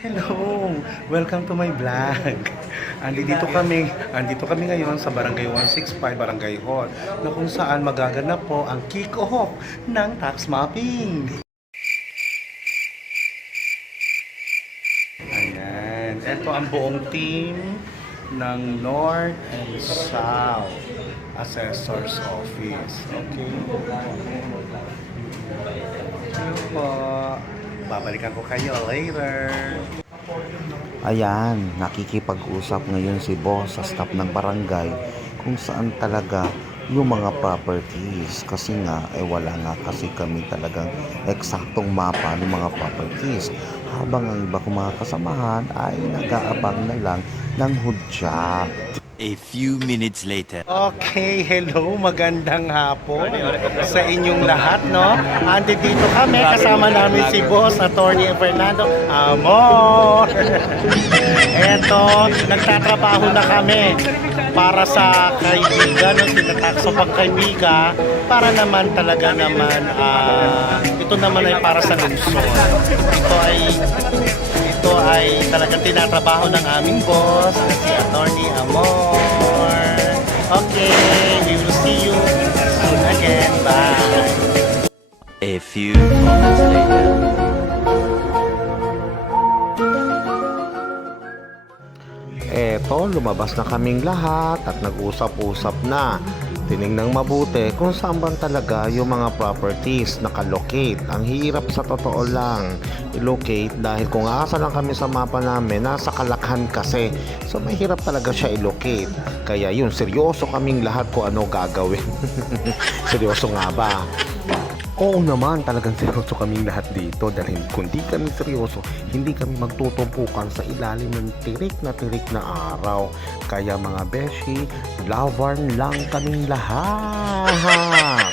Hello! Welcome to my vlog. Andito kami ngayon sa Barangay 165 Barangay Hall na kung saan magaganap po ang kick-off ng tax mapping. Ayan. Ito ang buong team ng North and South Assessor's Office. Okay. Hello po. Babalikan ko kayo later. Ayan, nakikipag-usap ngayon si boss sa staff ng barangay kung saan talaga yung mga properties. Kasi nga, wala nga kasi kami talagang eksaktong mapa ng mga properties. Habang ang iba kong mga kasamahan ay nag-aabang na lang ng hudyat. A few minutes later. Okay, hello, magandang hapon sa inyong lahat, no? Andito kami, kasama namin si Boss Attorney Fernando Amor. Eto, nagtatrabaho na kami para sa kaibigan, no? Sinatakso pang kaibigan, para naman talaga naman, ito naman ay para sa lungsod. Ito ay talagang tinatrabaho ng aming boss, si Attorney Amor. Okay, we will see you soon again. Bye! A few moments later. Eto, lumabas na kaming lahat at nag-usap-usap na. Tiningnang mabuti kung saan ba talaga yung mga properties nakalocate. Ang hirap sa totoo lang i-locate dahil kung asa lang kami sa mapa namin, nasa Kalakhan kasi. So mahirap talaga siya i-locate. Kaya yun, seryoso kaming lahat kung ano gagawin. Seryoso nga ba? Oo naman, talagang seryoso kaming lahat dito dahil kung di kami seryoso, hindi kami magtutumpukan sa ilalim ng tirik na araw. Kaya mga beshi, lawan lang kaming lahat.